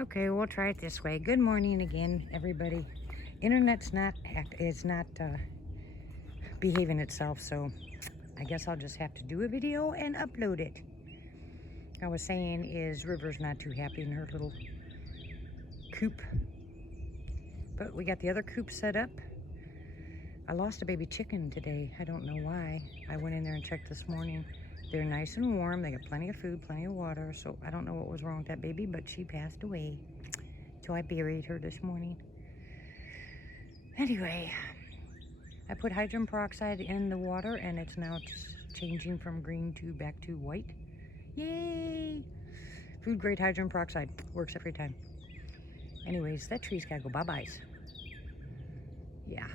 Okay, we'll try it this way. Good morning again, everybody. Internet's not behaving itself, so I guess I'll just have to do a video and upload it. I was saying is River's not too happy in her little coop, but we got the other coop set up. I lost a baby chicken today. I don't know why. I went in there and checked this morning. They're nice and warm. They got plenty of food, plenty of water. So I don't know what was wrong with that baby, but she passed away. So I buried her this morning. Anyway, I put hydrogen peroxide in the water and it's now changing from green to back to white. Yay! Food grade hydrogen peroxide. Works every time. Anyways, that tree's gotta go bye-byes. Yeah.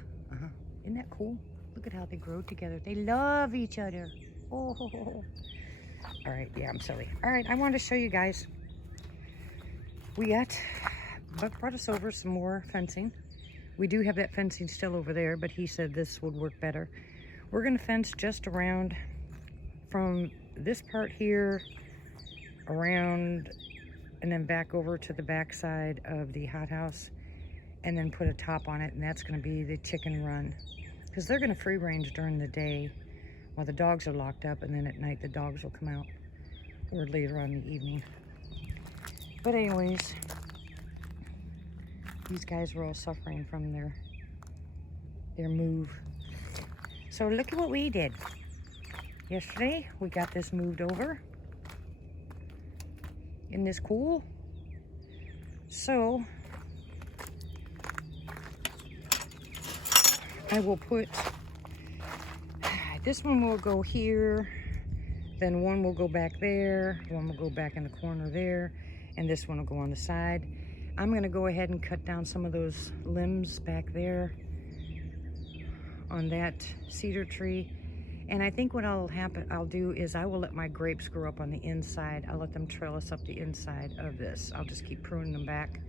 Isn't that cool? Look at how they grow together. They love each other. Oh. All right, yeah, I'm silly. All right, I wanted to show you guys. Buck brought us over some more fencing. We do have that fencing still over there, but he said this would work better. We're gonna fence just around from this part here, around, and then back over to the back side of the hothouse, and then put a top on it, and that's gonna be the chicken run. Because they're gonna free range during the day while the dogs are locked up, and then at night the dogs will come out, or later on in the evening. But anyways, these guys were all suffering from their move. So look at what we did. Yesterday, we got this moved over. Isn't this cool? So, I will put, this one will go here, then one will go back there, one will go back in the corner there, and this one will go on the side. I'm gonna go ahead and cut down some of those limbs back there on that cedar tree. And I think what I'll do is I will let my grapes grow up on the inside. I'll let them trellis up the inside of this. I'll just keep pruning them back.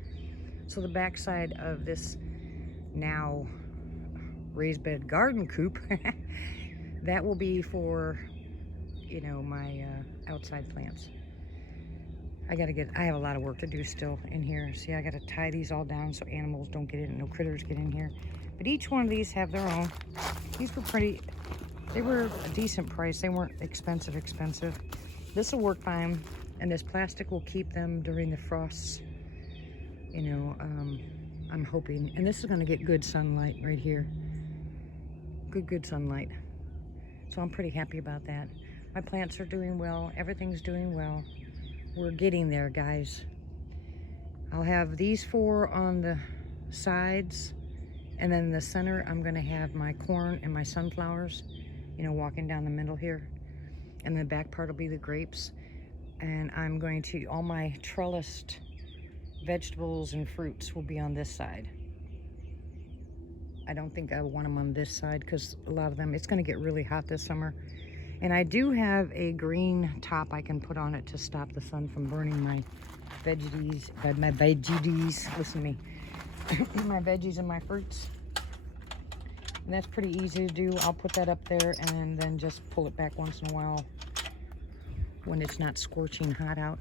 So the back side of this now raised bed garden coop, that will be for, you know, my outside plants. I have a lot of work to do still in here. See, I gotta tie these all down so animals don't get in, no critters get in here. But each one of these have their own. These were they were a decent price. They weren't expensive. This will work fine, and this plastic will keep them during the frosts. You know, I'm hoping. And this is gonna get good sunlight right here. Good sunlight. So I'm pretty happy about that. My plants are doing well. Everything's doing well. We're getting there, guys. I'll have these 4 on the sides, and then in the center, I'm gonna have my corn and my sunflowers, you know, walking down the middle here. And the back part will be the grapes. And I'm going to, all my trellised vegetables and fruits will be on this side. I don't think I want them on this side because a lot of them, it's gonna get really hot this summer. And I do have a green top I can put on it to stop the sun from burning my veggies, listen to me, my veggies and my fruits. And that's pretty easy to do. I'll put that up there and then just pull it back once in a while when it's not scorching hot out.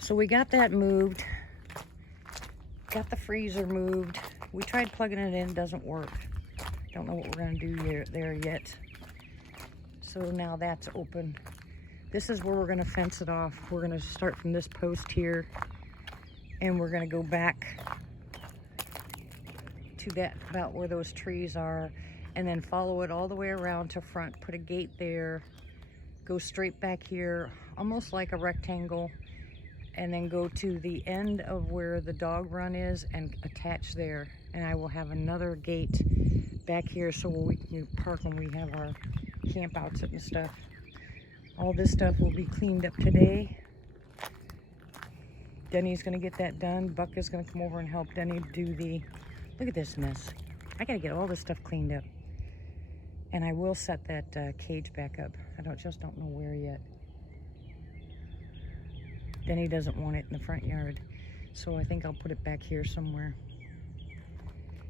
So we got that moved. Got the freezer moved. We tried plugging it in, doesn't work. Don't know what we're gonna do there yet. So now that's open. This is where we're gonna fence it off. We're gonna start from this post here, and we're gonna go back to that, about where those trees are, and then follow it all the way around to front, put a gate there, go straight back here, almost like a rectangle, and then go to the end of where the dog run is and attach there. And I will have another gate back here so we can park when we have our camp outs and stuff. All this stuff will be cleaned up today. Denny's gonna get that done. Buck is gonna come over and help Denny do the, look at this mess. I gotta get all this stuff cleaned up. And I will set that cage back up. I just don't know where yet. Denny doesn't want it in the front yard, so I think I'll put it back here somewhere.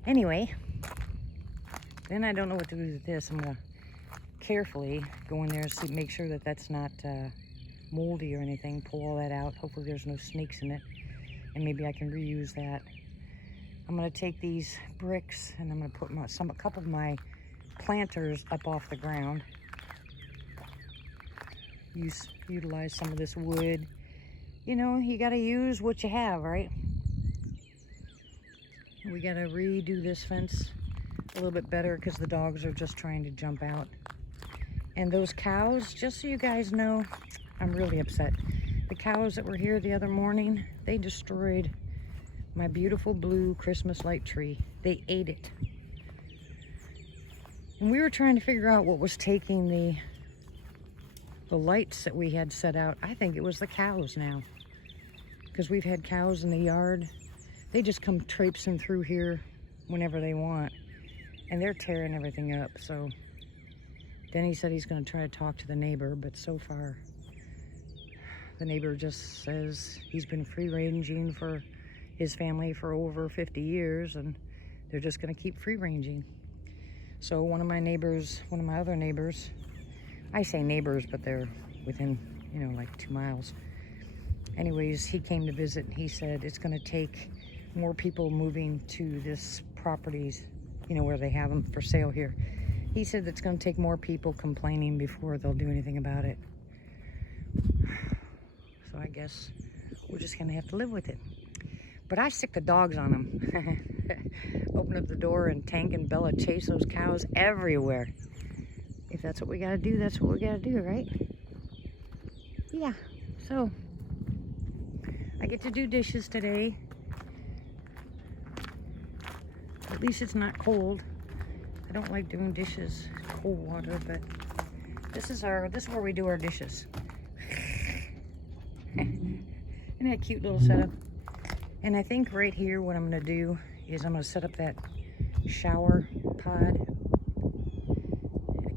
Anyway, then I don't know what to do with this. I'm gonna carefully go in there and see, make sure that that's not moldy or anything. Pull all that out. Hopefully there's no snakes in it. and maybe I can reuse that. I'm gonna take these bricks and I'm gonna put a couple of my planters up off the ground. Utilize some of this wood. You know, you gotta use what you have, right? We gotta redo this fence a little bit better because the dogs are just trying to jump out. And those cows, just so you guys know, I'm really upset. The cows that were here the other morning, they destroyed my beautiful blue Christmas light tree. They ate it. And we were trying to figure out what was taking the lights that we had set out. I think it was the cows now, because we've had cows in the yard. They just come traipsing through here whenever they want, and they're tearing everything up. So Denny said he's going to try to talk to the neighbor, but so far the neighbor just says he's been free-ranging for his family for over 50 years, and they're just going to keep free-ranging. So one of my other neighbors, I say neighbors, but they're within, you know, like 2 miles. Anyways, he came to visit, and he said it's going to take more people moving to this properties, you know, where they have them for sale here. He said it's going to take more people complaining before they'll do anything about it. So I guess we're just going to have to live with it. But I stick the dogs on them. Open up the door and Tank and Bella chase those cows everywhere. If that's what we got to do, that's what we got to do, right? Yeah, so I get to do dishes today. At least it's not cold. I don't like doing dishes cold water, but this is where we do our dishes. Isn't that a cute little setup? And I think right here what I'm gonna do is I'm gonna set up that shower pod. I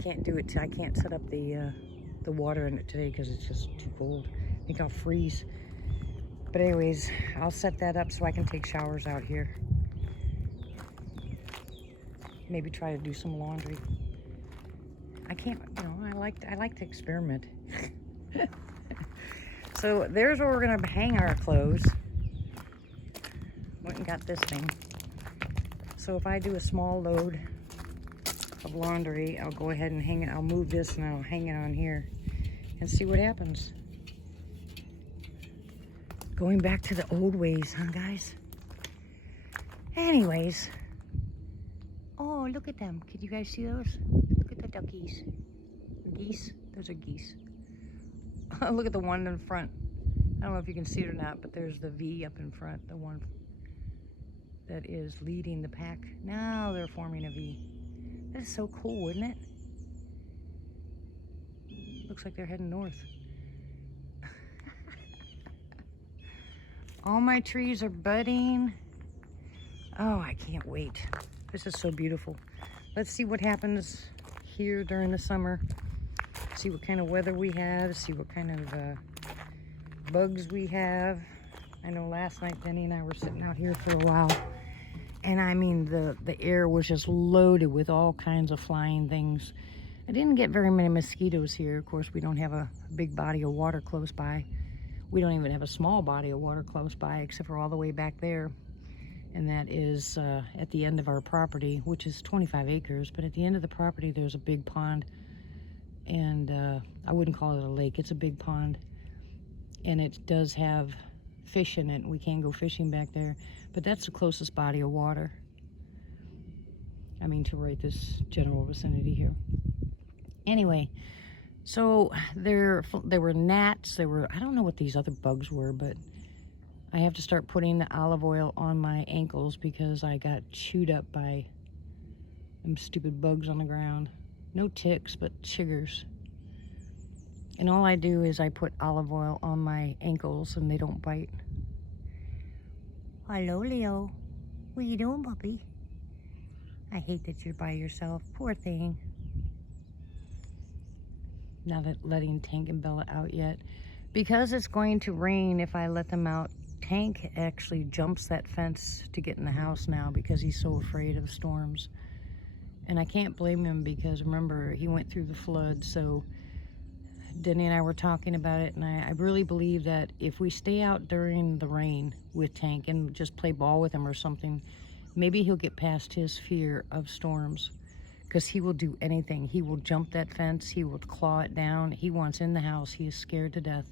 can't set up the water in it today because it's just too cold. I think I'll freeze. But anyways, I'll set that up so I can take showers out here. Maybe try to do some laundry. I can't, you know, I like to experiment. So there's where we're gonna hang our clothes. Went and got this thing. So if I do a small load of laundry, I'll go ahead and hang it. I'll move this and I'll hang it on here and see what happens. Going back to the old ways, huh, guys? Anyways. Oh, look at them. Could you guys see those? Look at the duckies. Geese? Those are geese. Look at the one in front. I don't know if you can see it or not, but there's the V up in front. The one that is leading the pack. Now they're forming a V. That is so cool, isn't it? Looks like they're heading north. All my trees are budding. Oh, I can't wait. This is so beautiful. Let's see what happens here during the summer. See what kind of weather we have. See what kind of bugs we have. I know last night Denny and I were sitting out here for a while. And I mean, the air was just loaded with all kinds of flying things. I didn't get very many mosquitoes here. Of course, we don't have a big body of water close by. We don't even have a small body of water close by, except for all the way back there. And that is at the end of our property, which is 25 acres. But at the end of the property, there's a big pond. And I wouldn't call it a lake. It's a big pond. And it does have fish in it. We can go fishing back there. But that's the closest body of water. I mean, to right this general vicinity here. Anyway, so there were gnats. I don't know what these other bugs were, but I have to start putting the olive oil on my ankles because I got chewed up by them stupid bugs on the ground. No ticks, but chiggers. And all I do is I put olive oil on my ankles and they don't bite. Hello, Leo. What are you doing, puppy? I hate that you're by yourself. Poor thing. Not letting Tank and Bella out yet. Because it's going to rain if I let them out, Tank actually jumps that fence to get in the house now because he's so afraid of storms. And I can't blame him because remember, he went through the flood, so Denny and I were talking about it, and I really believe that if we stay out during the rain with Tank and just play ball with him or something, maybe he'll get past his fear of storms, because he will do anything. He will jump that fence. He will claw it down. He wants in the house. He is scared to death.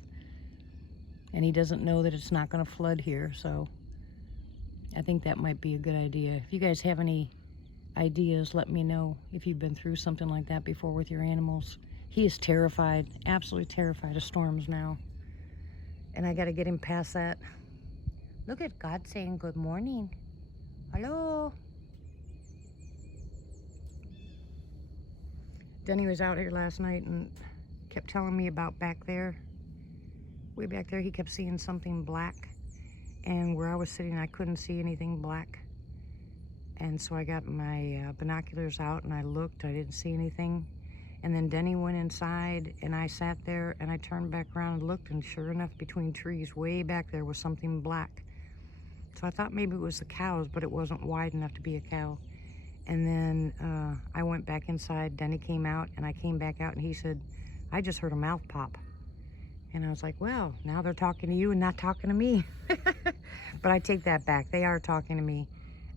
And he doesn't know that it's not going to flood here, so I think that might be a good idea. If you guys have any ideas, let me know if you've been through something like that before with your animals. He is terrified, absolutely terrified of storms now. And I got to get him past that. Look at God saying good morning. Hello. Denny was out here last night and kept telling me about back there. Way back there, he kept seeing something black. And where I was sitting, I couldn't see anything black. And so I got my binoculars out and I looked. I didn't see anything. And then Denny went inside and I sat there and I turned back around and looked, and sure enough, between trees way back there was something black. So I thought maybe it was the cows, but it wasn't wide enough to be a cow. And then I went back inside. Denny came out and I came back out and he said, I just heard a mouth pop. And I was like, well, now they're talking to you and not talking to me. But I take that back. They are talking to me.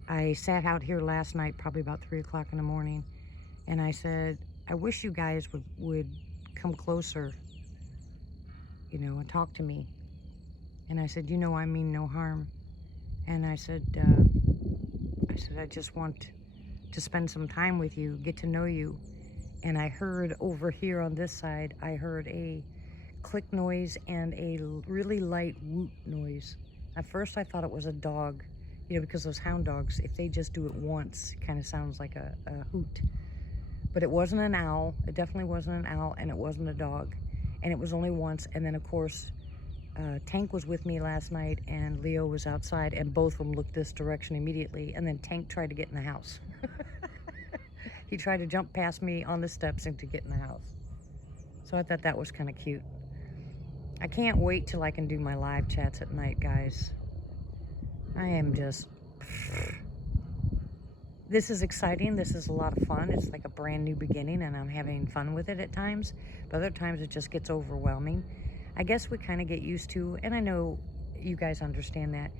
I sat out here last night, probably about 3 o'clock in the morning, and I said, I wish you guys would come closer, you know, and talk to me. And I said, you know, I mean no harm. And I said, I just want to spend some time with you, get to know you. And I heard over here on this side, I heard a click noise and a really light whoop noise. At first I thought it was a dog, you know, because those hound dogs, if they just do it once, it kind of sounds like a hoot. But it wasn't an owl. It definitely wasn't an owl, and it wasn't a dog. And it was only once. And then, of course, Tank was with me last night, and Leo was outside, and both of them looked this direction immediately. And then Tank tried to get in the house. He tried to jump past me on the steps and to get in the house. So I thought that was kind of cute. I can't wait till I can do my live chats at night, guys. I am just... This is exciting. This is a lot of fun. It's like a brand new beginning, and I'm having fun with it at times. But other times it just gets overwhelming. I guess we kind of get used to, and I know you guys understand that.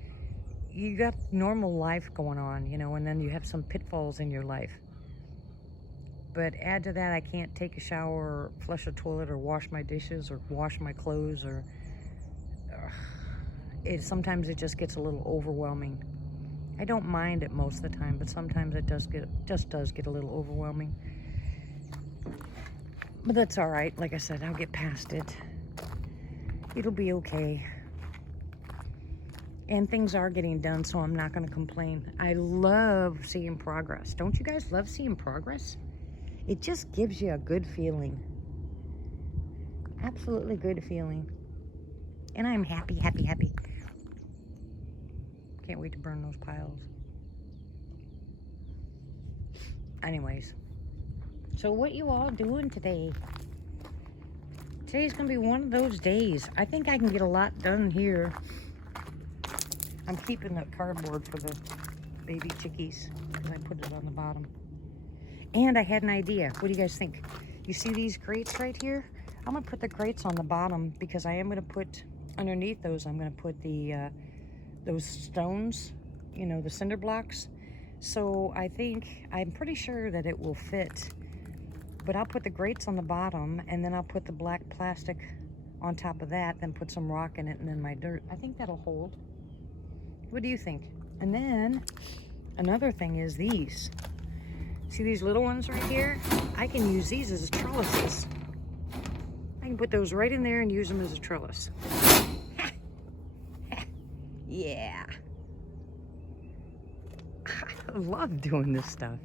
You got normal life going on, you know, and then you have some pitfalls in your life. But add to that, I can't take a shower or flush a toilet or wash my dishes or wash my clothes, or sometimes it just gets a little overwhelming. I don't mind it most of the time, but sometimes it just does get a little overwhelming. But that's all right. Like I said, I'll get past it. It'll be okay. And things are getting done, so I'm not going to complain. I love seeing progress. Don't you guys love seeing progress? It just gives you a good feeling. Absolutely good feeling. And I'm happy, happy, happy. Can't wait to burn those piles. Anyways, so what you all doing today? Today's gonna be one of those days. I think I can get a lot done here. I'm keeping the cardboard for the baby chickies because I put it on the bottom. And I had an idea. What do you guys think? You see these grates right here? I'm gonna put the grates on the bottom because I am gonna put underneath those. I'm gonna put the those stones, you know, the cinder blocks. So I'm pretty sure that it will fit. But I'll put the grates on the bottom, and then I'll put the black plastic on top of that, then put some rock in it, and then my dirt. I think that'll hold. What do you think? And then another thing is these. See these little ones right here? I can use these as trellises. I can put those right in there and use them as a trellis. Yeah. I love doing this stuff.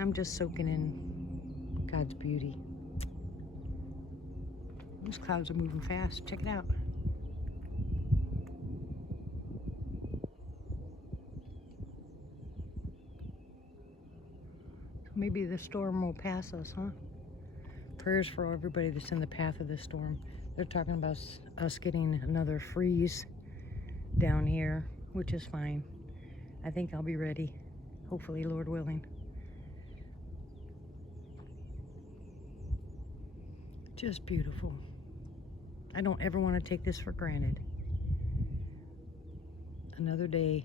I'm just soaking in God's beauty. Those clouds are moving fast. Check it out. Maybe the storm will pass us, huh? Prayers for everybody that's in the path of this storm. They're talking about us getting another freeze down here, which is fine. I think I'll be ready, hopefully, Lord willing. Just beautiful. I don't ever want to take this for granted. Another day.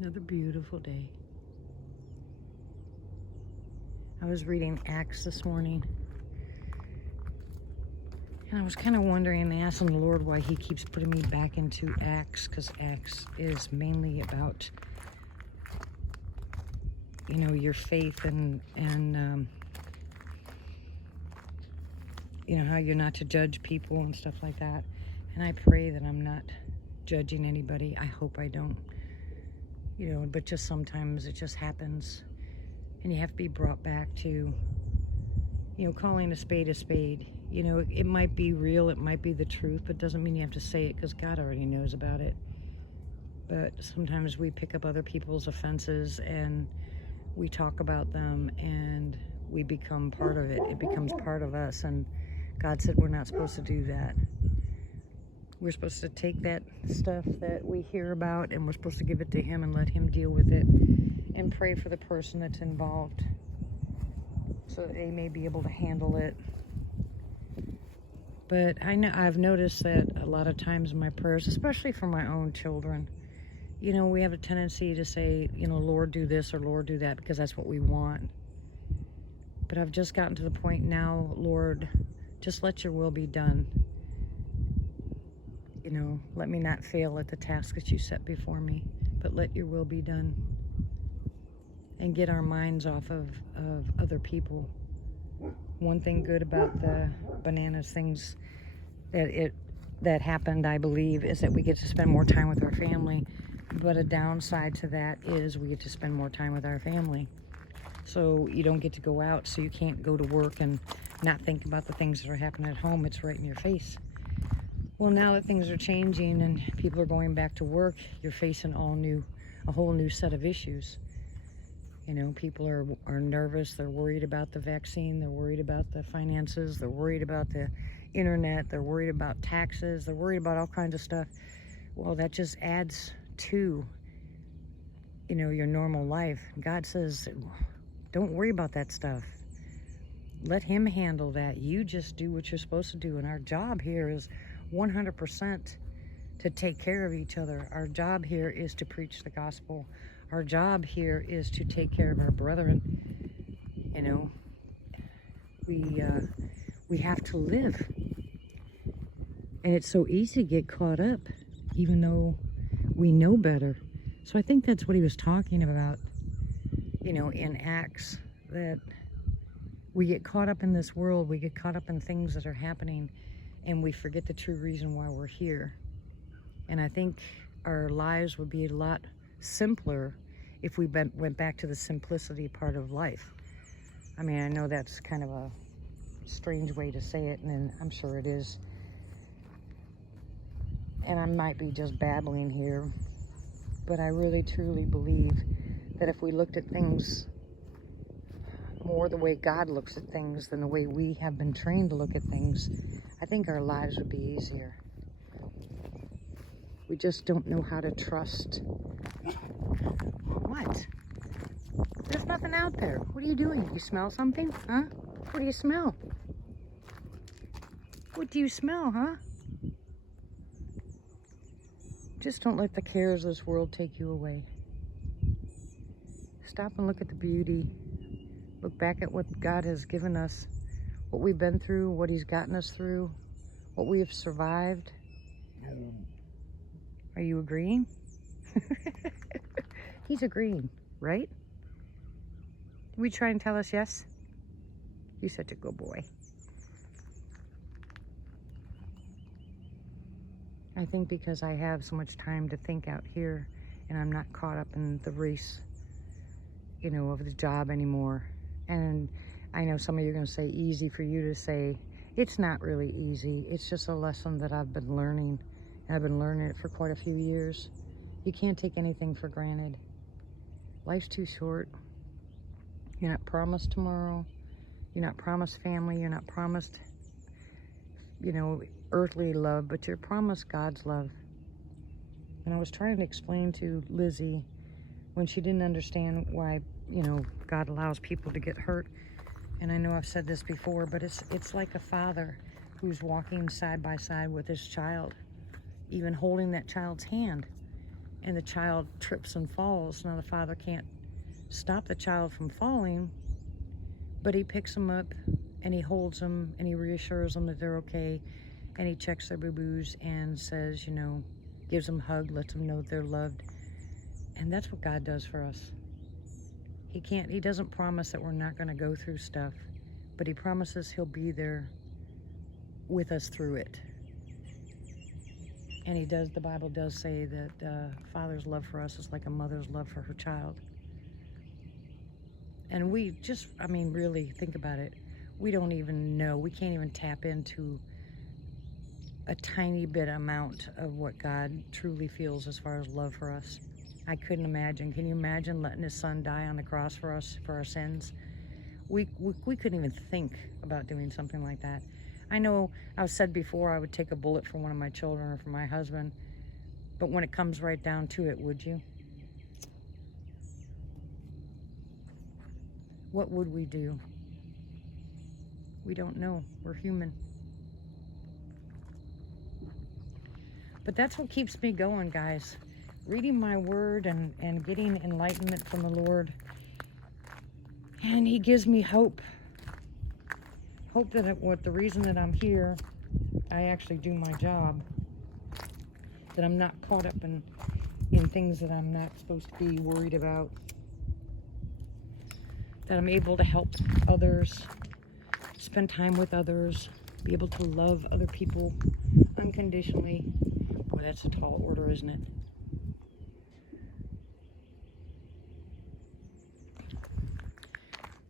Another beautiful day. I was reading Acts this morning, and I was kind of wondering and asking the Lord why he keeps putting me back into Acts, because Acts is mainly about, you know, your faith and you know, how you're not to judge people and stuff like that. And I pray that I'm not judging anybody. I hope I don't, you know, but just sometimes it just happens. And you have to be brought back to, you know, calling a spade a spade. You know, it might be real, it might be the truth, but it doesn't mean you have to say it, because God already knows about it. But sometimes we pick up other people's offenses and we talk about them and we become part of it. It becomes part of us. And God said we're not supposed to do that. We're supposed to take that stuff that we hear about and we're supposed to give it to him and let him deal with it, and pray for the person that's involved so that they may be able to handle it. But I know I've noticed that a lot of times in my prayers, especially for my own children, you know, we have a tendency to say, you know, Lord, do this or Lord, do that, because that's what we want. But I've just gotten to the point now, Lord, just let your will be done. You know, let me not fail at the task that you set before me, but let your will be done. And get our minds off of other people. One thing good about the bananas things that happened, I believe, is that we get to spend more time with our family. But a downside to that is we get to spend more time with our family. So you don't get to go out, so you can't go to work and not think about the things that are happening at home. It's right in your face. Well, now that things are changing and people are going back to work, you're facing a whole new set of issues. You know, people are nervous. They're worried about the vaccine. They're worried about the finances. They're worried about the internet. They're worried about taxes. They're worried about all kinds of stuff. Well, that just adds to, you know, your normal life. God says, don't worry about that stuff. Let him handle that. You just do what you're supposed to do. And our job here is 100% to take care of each other. Our job here is to preach the gospel. Our job here is to take care of our brethren. You know, we have to live. And it's so easy to get caught up, even though we know better. So I think that's what he was talking about, you know, in Acts, that we get caught up in this world, we get caught up in things that are happening, and we forget the true reason why we're here. And I think our lives would be a lot simpler if we went back to the simplicity part of life. I mean, I know that's kind of a strange way to say it, and I'm sure it is. And I might be just babbling here, but I really truly believe that if we looked at things more the way God looks at things than the way we have been trained to look at things, I think our lives would be easier. We just don't know how to trust. What? There's nothing out there. What are you doing? You smell something? Huh? What do you smell? What do you smell, huh? Just don't let the cares of this world take you away. Stop and look at the beauty. Look back at what God has given us, what we've been through, what he's gotten us through, what we have survived. Are you agreeing? He's agreeing, right? Did we try and tell us yes? You're such a good boy. I think because I have so much time to think out here and I'm not caught up in the race, you know, of the job anymore. And I know some of you are going to say easy for you to say. It's not really easy. It's just a lesson that I've been learning. And I've been learning it for quite a few years. You can't take anything for granted. Life's too short. You're not promised tomorrow. You're not promised family. You're not promised, you know, earthly love, but you're promised God's love. And I was trying to explain to Lizzie when she didn't understand why, you know, God allows people to get hurt. And I know I've said this before, but it's like a father who's walking side by side with his child, even holding that child's hand, and the child trips and falls. Now the father can't stop the child from falling, but he picks them up and he holds them and he reassures them that they're okay, and he checks their boo-boos and says, you know, gives them a hug, lets them know they're loved. And that's what God does for us. He doesn't promise that we're not going to go through stuff, but he promises he'll be there with us through it. And he does, the Bible does say that father's love for us is like a mother's love for her child. And we just, I mean, really think about it. We don't even know, we can't even tap into a tiny bit amount of what God truly feels as far as love for us. I couldn't imagine. Can you imagine letting his son die on the cross for us, for our sins? We couldn't even think about doing something like that. I know I've said before I would take a bullet for one of my children or for my husband, but when it comes right down to it, would you? What would we do? We don't know. We're human. But that's what keeps me going, guys. Reading my word and getting enlightenment from the Lord. And he gives me hope. Hope that the reason that I'm here, I actually do my job. That I'm not caught up in things that I'm not supposed to be worried about. That I'm able to help others, spend time with others, be able to love other people unconditionally. Boy, that's a tall order, isn't it?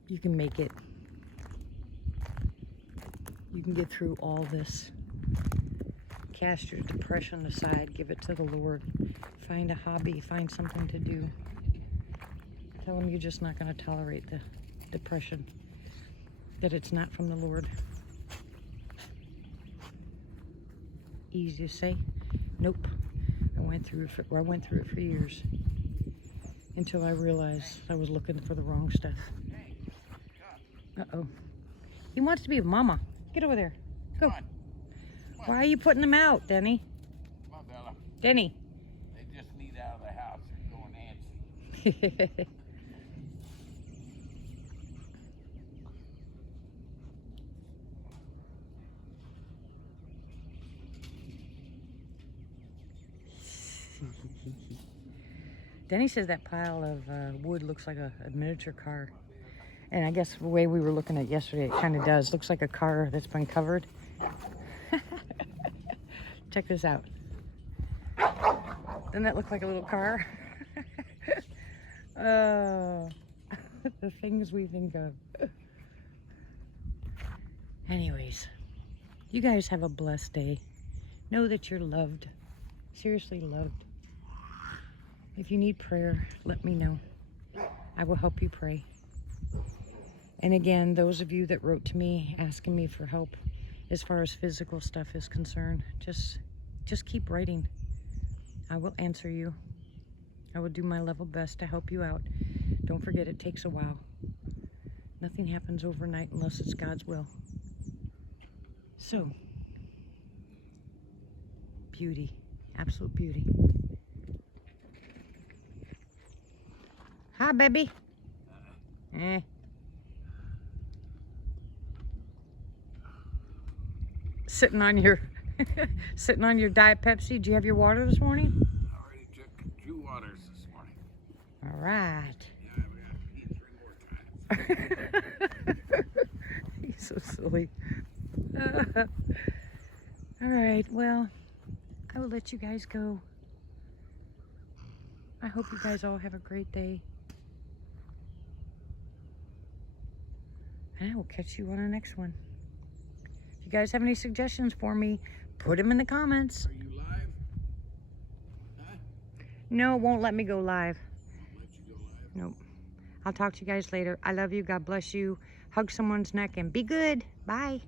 You can make it. You can get through all this. Cast your depression aside. Give it to the Lord. Find a hobby. Find something to do. Tell him you're just not going to tolerate the depression. That it's not from the Lord. Easy to say. Nope. I went through it for years. Until I realized I was looking for the wrong stuff. Uh-oh. He wants to be a mama. Get over there. Go. Come on. Why are you putting them out, Denny? Come on, Bella. Denny. They just need out of the house. They're going antsy. Denny says that pile of wood looks like a miniature car. And I guess the way we were looking at yesterday, it kind of does. Looks like a car that's been covered. Check this out. Doesn't that look like a little car? Oh, the things we think of. Anyways, you guys have a blessed day. Know that you're loved. Seriously loved. If you need prayer, let me know. I will help you pray. And again, those of you that wrote to me asking me for help as far as physical stuff is concerned, just keep writing. I will answer you. I will do my level best to help you out. Don't forget, it takes a while. Nothing happens overnight unless it's God's will. So, beauty, absolute beauty. Hi, baby. Sitting on your Diet Pepsi. Did you have your water this morning? I already took 2 waters this morning. All right. Yeah, we have to eat 3 more times. He's so silly. All right, well, I will let you guys go. I hope you guys all have a great day. And I will catch you on our next one. If you guys have any suggestions for me, put them in the comments. Are you live? Huh? No, it won't let me go live. Won't let you go live? Nope. I'll talk to you guys later. I love you. God bless you. Hug someone's neck and be good. Bye.